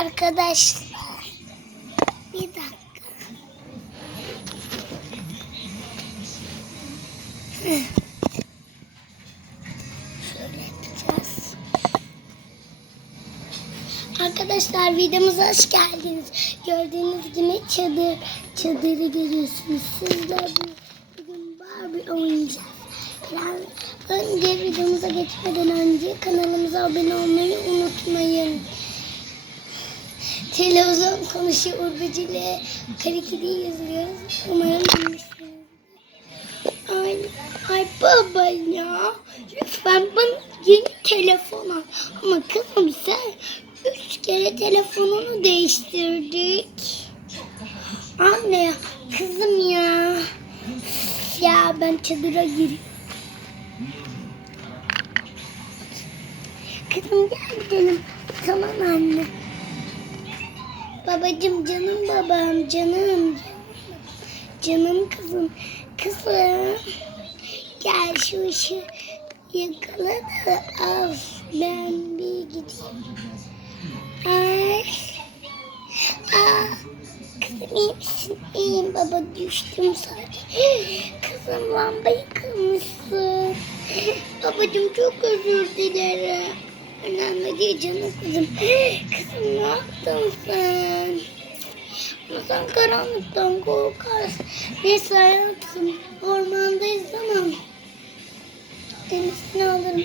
Arkadaşlar. Bir dakika. Şöyle yapacağız. Arkadaşlar videomuza hoş geldiniz. Gördüğünüz gibi çadır, çadırı görüyorsunuz. Sizler bu- bugün Barbie oynayacağız. Biraz önce videomuza geçmeden önce kanalımıza abone olmayı unutmayın. Televizyon konuşuyor Urbici ile Karikidi yazıyoruz. Umarım bilmişsiniz. Ay, ay baba ya. Lütfen bana yeni telefon al. Ama kızım sen üç kere telefonunu değiştirdik. Anne ya kızım ya. Ya ben çadıra giriyorum. Kızım gel gidelim. Tamam anne. Babacım canım babam canım. Canım kızım. Kızım. Gel şu ışığı yakala da al. Ben bir gideyim. Ay. Aa, kızım iyi misin? İyiyim baba düştüm sadece. Kızım lambayı kırmışsın. Babacım çok özür dilerim. Önemli değil canım kızım. Kızım ne yaptın sen? Ama sen karanlıktan korkarsın. Neyse hayatım ormandayız ama denizini alırım.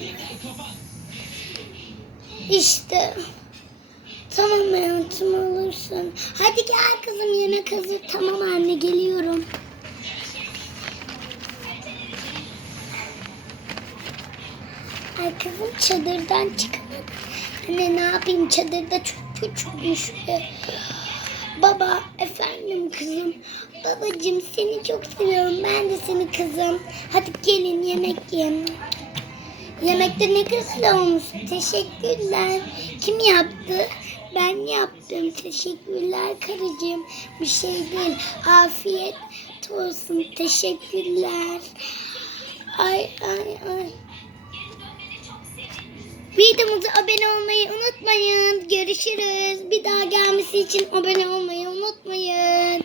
İşte. Tamam hayatım alırsın. Hadi gel kızım yemek hazır. Tamam anne geliyorum. Ay çadırdan çıkamadım. Anne ne yapayım çadırda çok küçükmüş. Baba efendim kızım. Babacığım seni çok seviyorum. Ben de seni kızım. Hadi gelin yemek yiyelim. Yemekte ne güzel olmuş. Teşekkürler. Kim yaptı? Ben yaptım. Teşekkürler karıcığım. Bir şey değil. Afiyet olsun. Teşekkürler. Ay ay ay. Videomuza abone olmayı unutmayın. Görüşürüz. Bir daha gelmesi için abone olmayı unutmayın.